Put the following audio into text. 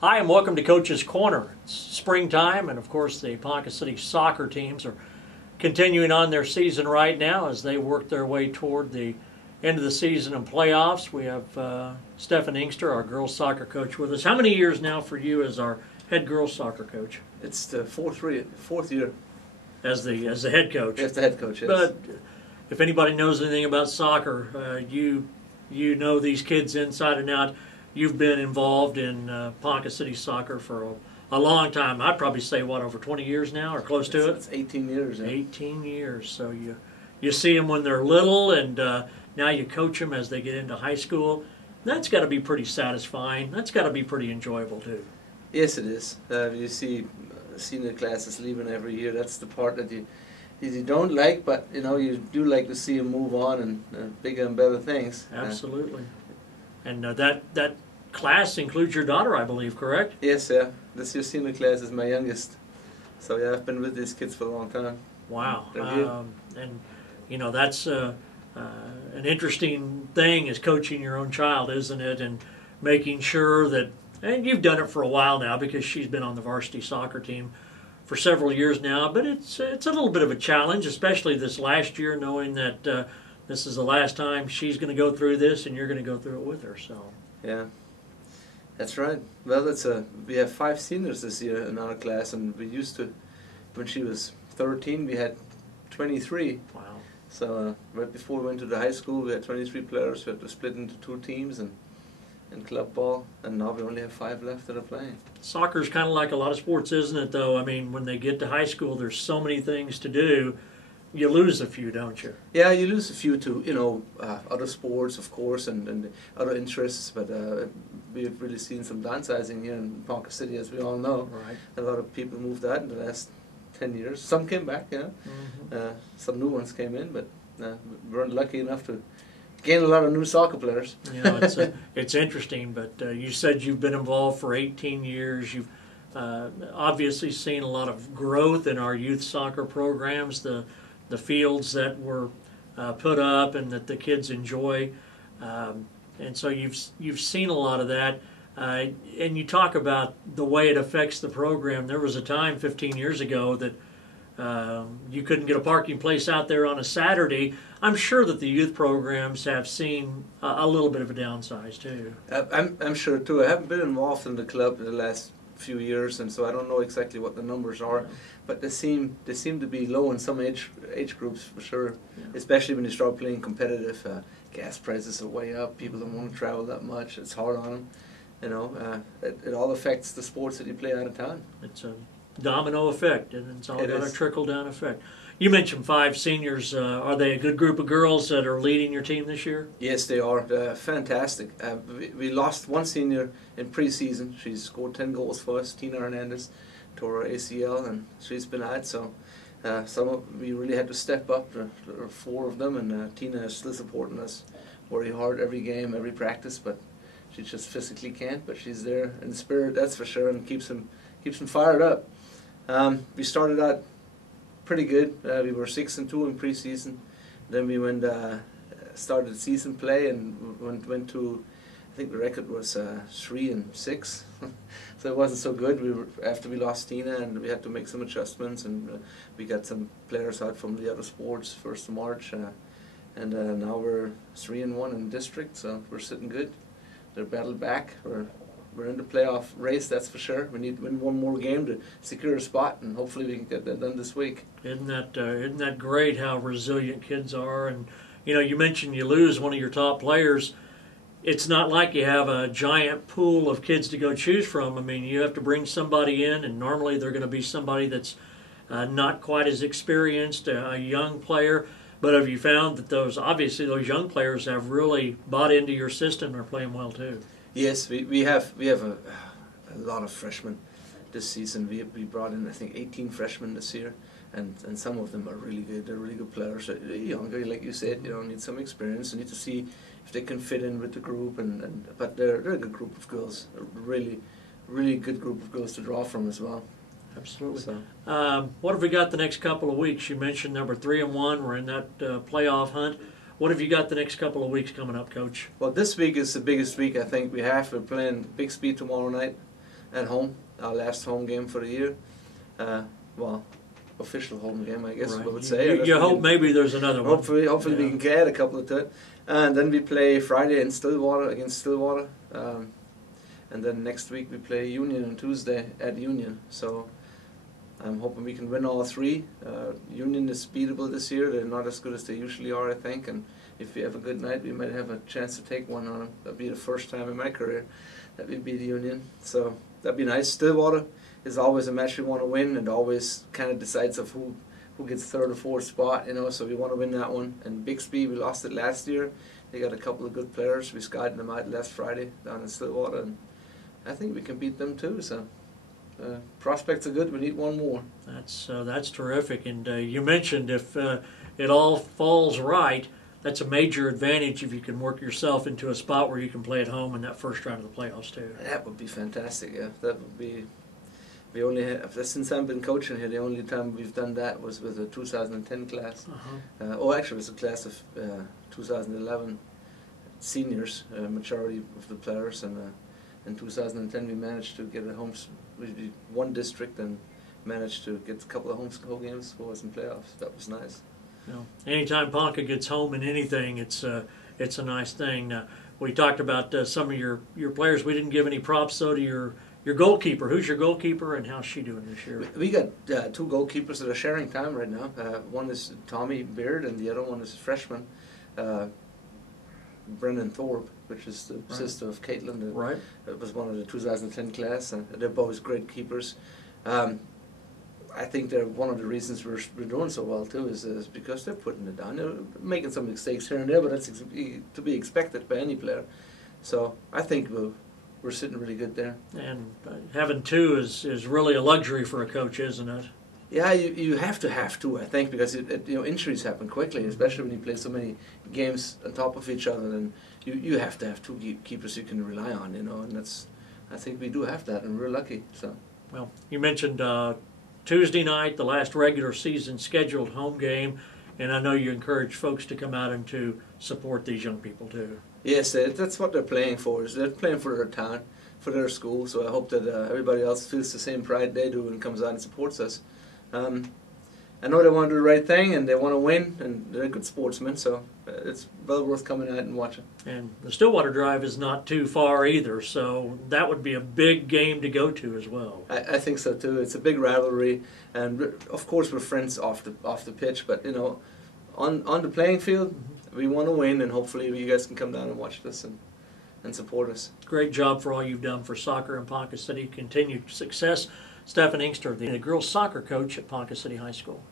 Hi, and welcome to Coach's Corner. It's springtime, and of course the Ponca City soccer teams are continuing on their season right now as they work their way toward the end of the season and playoffs. We have Stephan Engster, our girls soccer coach, with us. How many years now for you as our head girls soccer coach? It's the fourth year. As the head coach? Yes, the head coach, yes. But if anybody knows anything about soccer, you know these kids inside and out. You've been involved in Ponca City soccer for a long time. I'd probably say, what, over 20 years now or close to it? It's 18 years. Yeah. 18 years. So you see them when they're little, and now you coach them as they get into high school. That's got to be pretty satisfying. That's got to be pretty enjoyable, too. Yes, it is. You see senior classes leaving every year. That's the part that you don't like, but you do like to see them move on and bigger and better things. Absolutely. And that class includes your daughter, I believe, correct? Yes, yeah. This year's senior class is my youngest. So yeah, I've been with these kids for a long time. Wow. And that's an interesting thing, is coaching your own child, isn't it? And making sure that, and you've done it for a while now because she's been on the varsity soccer team for several years now, but it's a little bit of a challenge, especially this last year, knowing that this is the last time she's going to go through this, and you're going to go through it with her. So yeah, that's right. Well, we have 5 seniors this year in our class, and we used to, when she was 13, we had 23. Wow. So right before we went to the high school, we had 23 players. We had to split into 2 teams and club ball, and now we only have 5 left that are playing. Soccer's kind of like a lot of sports, isn't it, though? I mean, when they get to high school, there's so many things to do. You lose a few, don't you? Yeah, you lose a few to other sports, of course, and other interests. But we've really seen some downsizing here in Ponca City, as we all know. Right. A lot of people moved out in the last 10 years. Some came back, some new ones came in, but we weren't lucky enough to gain a lot of new soccer players. It's interesting. But you said you've been involved for 18 years. You've obviously seen a lot of growth in our youth soccer programs. The fields that were put up and that the kids enjoy, and so you've seen a lot of that, and you talk about the way it affects the program. There was a time 15 years ago that you couldn't get a parking place out there on a Saturday. I'm sure that the youth programs have seen a little bit of a downsize too. I'm sure too. I haven't been involved in the club in the last few years, and so I don't know exactly what the numbers are, but they seem to be low in some age groups for sure. Yeah. Especially when you start playing competitive. Gas prices are way up. People don't want to travel that much. It's hard on them. It all affects the sports that you play out of town. It's a domino effect, and it's all got a trickle down effect. You mentioned 5 seniors. Are they a good group of girls that are leading your team this year? Yes, they are. Fantastic. We lost 1 senior in pre-season. She scored 10 goals for us. Tina Hernandez tore her ACL, and she's been out. So we really had to step up. There are 4 of them, and Tina is still supporting us very hard every game, every practice. But she just physically can't. But she's there in spirit, that's for sure, and keeps them fired up. We started out pretty good. We were 6-2 in pre-season. Then we started season play and went to, I think the record was 3-6. So it wasn't so good. After we lost Tina, and we had to make some adjustments, and we got some players out from the other sports 1st of March, and now we're 3-1 in district. So we're sitting good. They're battled back. We're in the playoff race, that's for sure. We need to win 1 more game to secure a spot, and hopefully we can get that done this week. Isn't that great how resilient kids are? And you mentioned you lose one of your top players. It's not like you have a giant pool of kids to go choose from. I mean, you have to bring somebody in, and normally they're going to be somebody that's not quite as experienced, a young player. But have you found that those young players have really bought into your system and are playing well too? Yes, we have a lot of freshmen this season. We brought in, I think, 18 freshmen this year, and some of them are really good. They're really good players. They're younger, like you said, need some experience. You need to see if they can fit in with the group, but they're a good group of girls. A really good group of girls to draw from as well. Absolutely. So. What have we got the next couple of weeks? You mentioned number 3-1. We're in that playoff hunt. What have you got the next couple of weeks coming up, Coach? Well, this week is the biggest week I think we have. We're playing Big Speed tomorrow night. at home, our last home game for the year. Well, official home game, I guess Right. I would say. You hope maybe there's another one. Hopefully Yeah. we can add a couple to it. And then we play Friday in Stillwater against Stillwater. And then next week we play Union on Tuesday at Union. So I'm hoping we can win all three. Union is beatable this year. They're not as good as they usually are, I think. And if we have a good night, we might have a chance to take one on them. That'll be the first time in my career that we beat Union. So that'd be nice. Stillwater is always a match we want to win, and always kind of decides of who gets third or fourth spot, you know, so we want to win that one. And Bixby, we lost it last year. They got a couple of good players. We scouted them out last Friday down in Stillwater, and I think we can beat them too. So prospects are good. We need one more. That's terrific. And you mentioned if it all falls right, that's a major advantage if you can work yourself into a spot where you can play at home in that first round of the playoffs too. That would be fantastic. Yeah, that would be. We only have, since I've been coaching here, the only time we've done that was with the 2010 class. Actually, it was a class of 2011 seniors, majority of the players, and in 2010 we managed to get we won district and managed to get a couple of home games for us in playoffs. That was nice. You know, anytime Ponca gets home in anything, it's a nice thing. We talked about some of your players. We didn't give any props though to your goalkeeper. Who's your goalkeeper, and how's she doing this year? We got two goalkeepers that are sharing time right now. One is Tommy Beard, and the other one is a freshman, Brendan Thorpe, which is the sister of Caitlin. Right. That was one of the 2010 class, and they're both great keepers. I think they're one of the reasons we're doing so well too is because they're putting it down. They're making some mistakes here and there, but that's to be expected by any player. So I think we're sitting really good there. And having two is really a luxury for a coach, isn't it? Yeah, you have two, I think, because injuries happen quickly, especially when you play so many games on top of each other. And you have to have two keepers you can rely on, you know. And I think we do have that, and we're lucky. So. Well, you mentioned Tuesday night, the last regular season scheduled home game, and I know you encourage folks to come out and to support these young people too. Yes, that's what they're playing for. Is they're playing for their town, for their school. So I hope that everybody else feels the same pride they do and comes out and supports us. I know they want to do the right thing and they want to win, and they're good sportsmen. So it's well worth coming out and watching. And the Stillwater Drive is not too far either, so that would be a big game to go to as well. I think so too. It's a big rivalry, and of course we're friends off the pitch. But you know, on the playing field. We want to win, and hopefully you guys can come down and watch this and support us. Great job for all you've done for soccer in Ponca City. Continued success. Stephan Engster, the girls soccer coach at Ponca City High School.